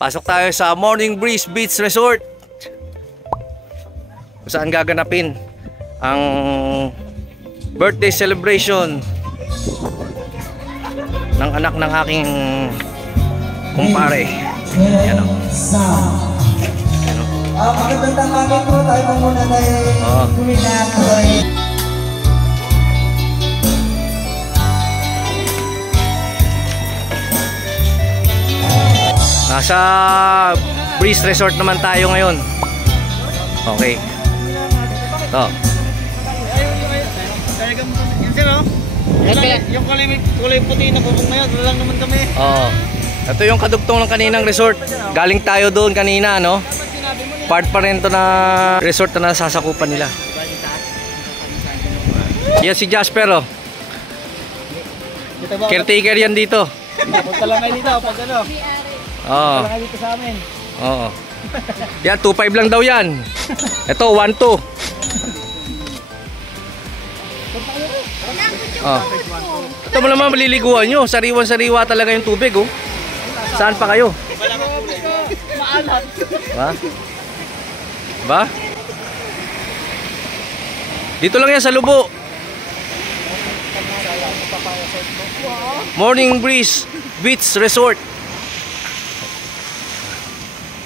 Pasok tayo sa Morning Breeze Beach Resort, kung saan gaganapin ang birthday celebration ng anak ng aking kumpare. Yan o. Magandang tanghali po, tayo po muna tayo kuminatoy. Nasa Breeze Resort naman tayo ngayon. Okay. Ito. Yung kulay puti na bubong na yun, wala lang naman kami. Oo. Ito yung kadugtong ng kaninang resort. Galing tayo doon kanina, no? Part pa rin to na resort na nasasakupan nila. Yan si Jasper, oh. Caretaker yan dito. Punta lang kayo dito, pag ano. Oo. Punta lang kayo dito sa amin. Oo. Yan, 2.5 lang daw yan. Ito, 1.2. Oh. Ito mo naman maliliguan nyo. Sariwan-sariwa talaga yung tubig, oh. Saan pa kayo? Maalat. Ba? Ba? Dito lang yan sa Lubo. Morning Breeze Beach Resort.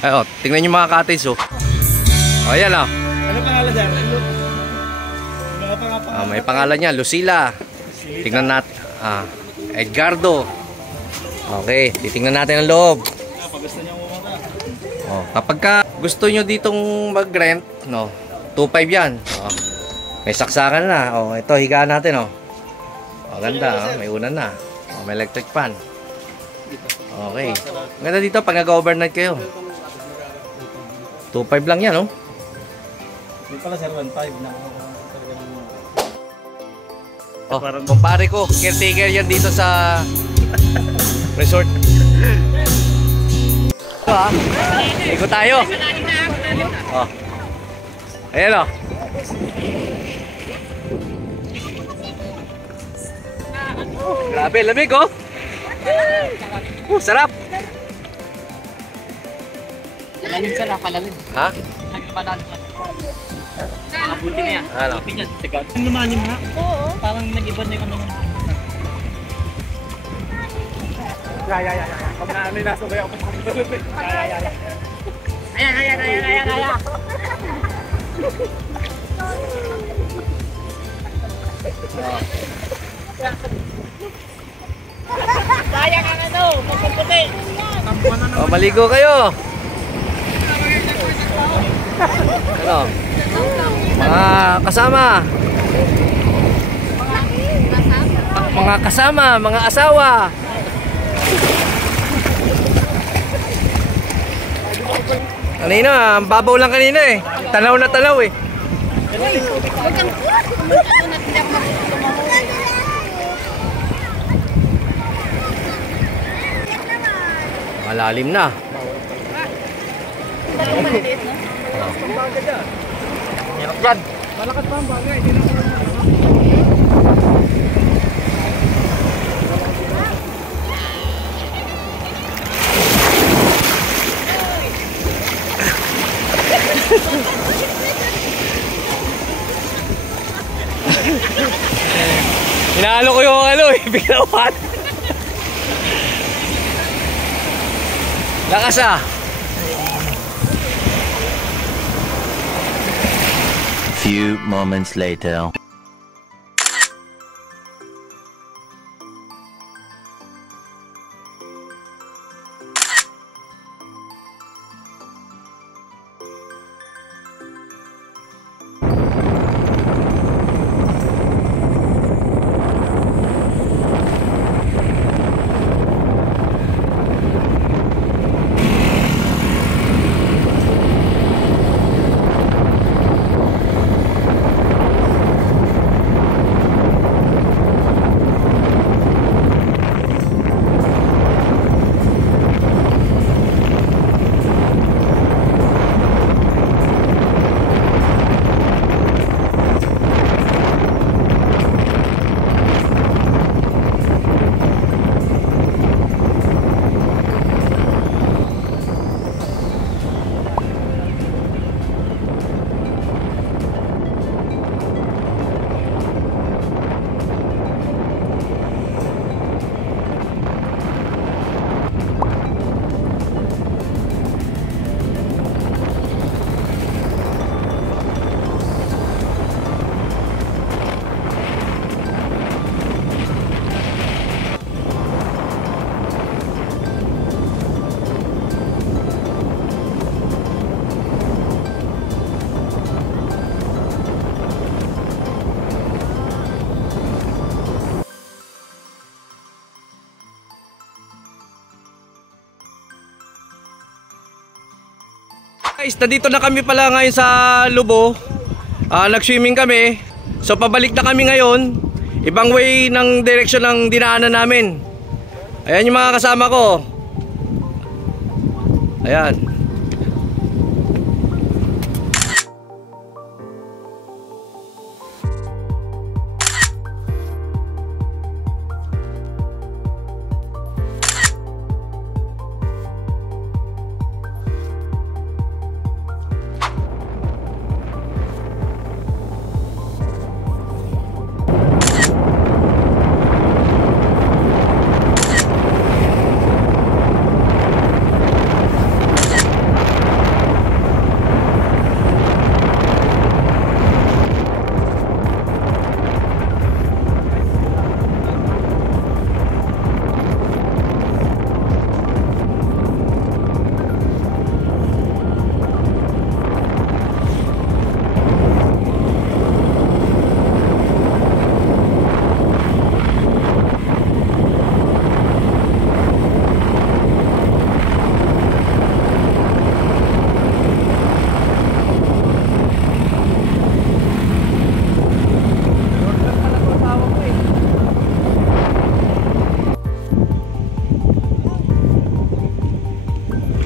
Ay, oh, tingnan yung mga cottage, oh. Oh, yan, oh. Ano pangalan dyan? May pangalan niya, Lucila. Tingnan natin. Edgardo. Okay, titingnan natin ang loob. Gusto niya umama. Oh, kapag ka gusto nyo ditong mag-rent, no, 2.5 yan. Oh, may saksakan na. Oh, ito, higaan natin, oh. Oh, ganda, oh. May unan na. Oh, may electric fan. Okay. Ganda dito pag nag-overnight kayo. 2.5 lang yan, oh. Hindi pala sir, 1.5 na. Oh, kumpare ko, caretaker yan dito sa resort. Ikot tayo. Oh. Ayan, oh. Grabe, lamig, oh. Sarap. Palamig sir, palamig. Ha? Nagpadalit na. Nakabuti na yan. Ano? Ang lumalim ha? Oo. Parang nag-iba na yung ano. Ya. Pag namin nasabay ako pagkakulot eh. Ya. Ayan. Sayang ang ano, magpuputi. Oh, maligo kayo. Ano? Mga kasama. Mga kasama, mga asawa. Kanina, ang babaw lang kanina eh. Tanaw na tanaw eh. Malalim na. Hirap yan. Malakas pa ang bagay. Hinahalo ko yung ano eh, biglawan. Lakas ah. Few moments later. Guys, nandito na kami pala ngayon sa Lubo. Nag-swimming kami. So pabalik na kami ngayon. Ibang way ng direksyon ng dinaanan namin. Ayan yung mga kasama ko. Ayan.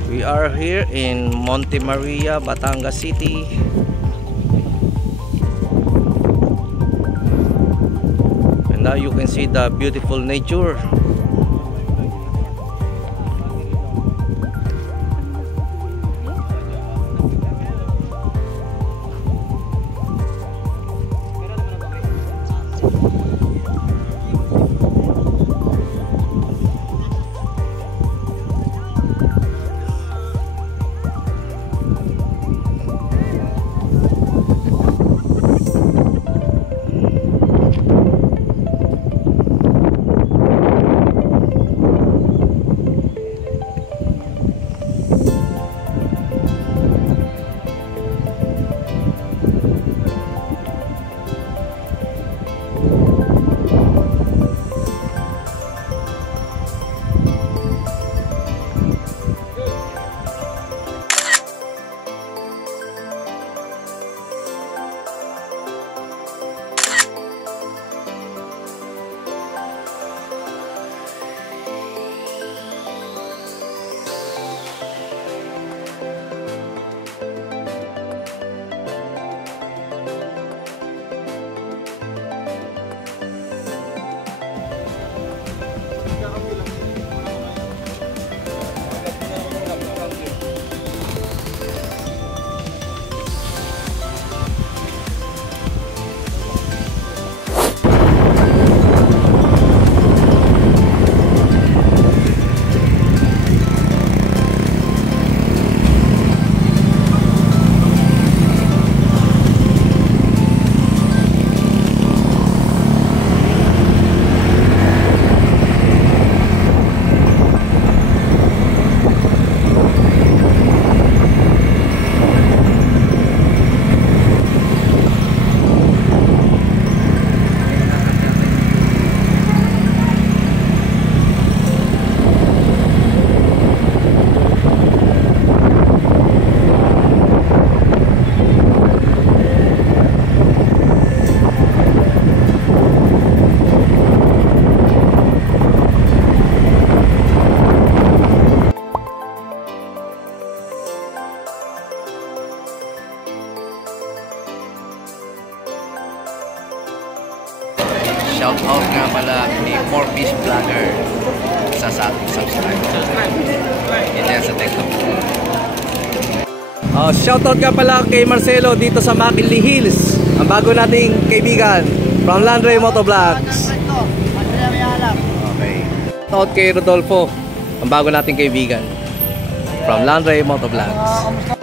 We are here in Monte Maria, Batangas City. And now you can see the beautiful nature. Shout out nga pala ni 4-piece vlogger sa ating subscriber. Ito yan sa TikTok. Shout out nga pala kay Marcelo dito sa McKinley Hills. Ang bago nating kaibigan from Landray Motovlogs. Okay. Shout out kay Rodolfo. Ang bago nating kaibigan from Landray Motovlogs.